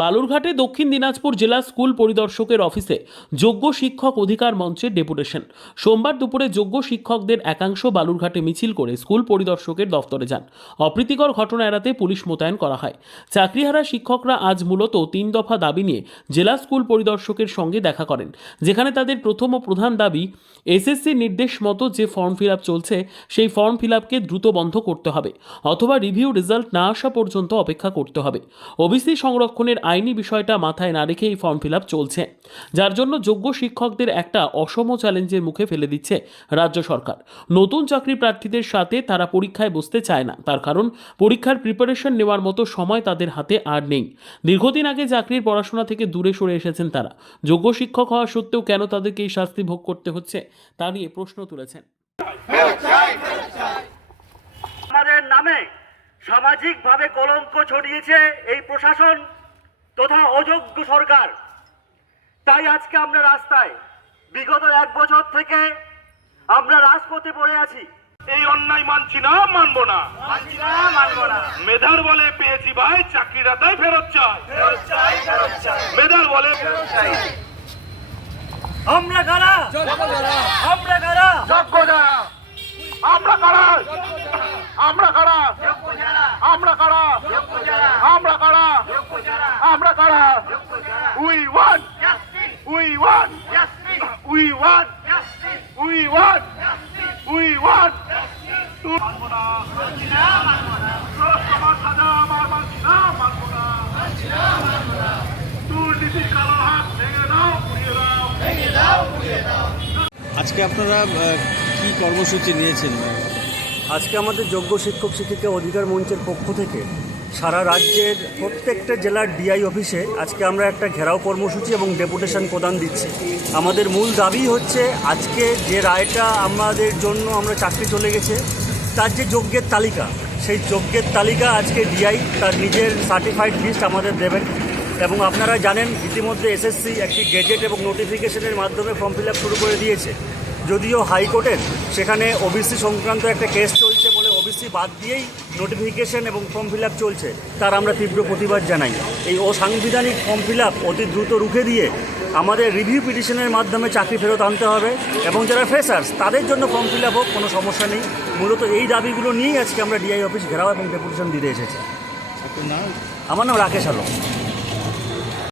বালুরঘাটে দক্ষিণ দিনাজপুর জেলা স্কুল পরিদর্শকের অফিসে যোগ্য শিক্ষক অধিকার মঞ্চের ডেপুটেশন। সোমবার দুপুরে যোগ্য শিক্ষকদের একাংশ বালুরঘাটে মিছিল করে স্কুল পরিদর্শকের দফতরে যান। অপ্রীতিকর ঘটনা এড়াতে পুলিশ মোতায়েন করা হয়। চাকরিহারা শিক্ষকরা আজ মূলত 3 দফা দাবি নিয়ে জেলা স্কুল পরিদর্শকের সঙ্গে দেখা করেন, যেখানে তাদের প্রথম ও প্রধান দাবি এসএসসি নির্দেশ মতো যে ফর্ম ফিল আপ চলছে সেই ফর্ম ফিল আপকে দ্রুত বন্ধ করতে হবে অথবা রিভিউ রেজাল্ট না আসা পর্যন্ত অপেক্ষা করতে হবে। ওবিসি সংরক্ষণের আইনি বিষয়টা মাথায় না রেখে এই ফর্ম ফিল আপ চলছে, যার জন্য যোগ্য শিক্ষকদের একটা অসম চ্যালেঞ্জের মুখে ফেলে দিচ্ছে রাজ্য সরকার। নতুন চাকরি প্রার্থীদের সাথে তারা পরীক্ষায় বসতে চায় না, তার কারণ পরীক্ষার প্রিপারেশন নেওয়ার মতো সময় তাদের হাতে আর নেই। দীর্ঘদিন আগে চাকরির পড়াশোনা থেকে দূরে সরে এসেছেন তারা। যোগ্য শিক্ষক হওয়া সত্ত্বেও কেন তাদেরকে এই শাস্তি ভোগ করতে হচ্ছে তা নিয়ে প্রশ্ন তুলেছেন। আমাদের নামে সামাজিকভাবে কলঙ্ক ছড়িয়েছে এই প্রশাসন তথা অযোগ্য সরকার। তাই আজকে আমরা রাস্তায়, বিগত 1 বছর থেকে আমরা রাজপথে পড়ে আছি। এই অন্যায় মানছি না, মানবো না, মেধার বলে পেয়েছি ভাই চাকরিটা তাই ফেরত চাই, মেধার বলে আমরা কারা? আমরা কারা? আমরা কারা? আমরা কারা? আমরা কারা? আমরা কারা? আমরা কারা? We want justice. We want justice. We want justice. We want justice. We want justice. মানবো না, মানছি না, মানবো না। সমাজ সাজা আমার মানছি না, মানবো না, মানছি না, মানবো না। দুর্নীতির কালো হাত ভেঙে দাও, পুড়িয়ে দাও, ভেঙে দাও, পুড়িয়ে দাও। আজকে আপনারা কি কর্মসূচি নিয়েছেন? আজকে আমাদের যোগ্য শিক্ষক শিক্ষিকা অধিকার মঞ্চের পক্ষ থেকে সারা রাজ্যের প্রত্যেকটা জেলার ডিআই অফিসে আজকে আমরা একটা ঘেরাও কর্মসূচি এবং ডেপুটেশন প্রদান দিচ্ছি। আমাদের মূল দাবি হচ্ছে আজকে যে রায়টা আমাদের জন্য আমরা চাকরি চলে গেছে তার যে যোগ্যের তালিকা, সেই যোগ্যের তালিকা আজকে ডিআই তার নিজের সার্টিফাইড লিস্ট আমাদের দেবেন। এবং আপনারা জানেন ইতিমধ্যে এসএসসি একটি গেজেট এবং নোটিফিকেশনের মাধ্যমে ফর্ম ফিল আপ শুরু করে দিয়েছে। যদিও হাইকোর্টের সেখানে ওবিসি সংক্রান্ত একটা কেস চলছে বলে ওবিসি বাদ দিয়েই নোটিফিকেশন এবং ফর্ম ফিল আপ চলছে, তার আমরা তীব্র প্রতিবাদ জানাই। এই অসাংবিধানিক ফর্ম ফিল আপ অতি দ্রুত রুখে দিয়ে আমাদের রিভিউ পিটিশনের মাধ্যমে চাকরি ফেরত আনতে হবে এবং যারা ফ্রেশার্স তাদের জন্য ফর্ম ফিল আপ হোক, কোনো সমস্যা নেই। মূলত এই দাবিগুলো নিয়েই আজকে আমরা ডিআই অফিস ঘেরাও এবং ডেপুটেশন দিতে এসেছি। আমার নাম রাকেশ আলম।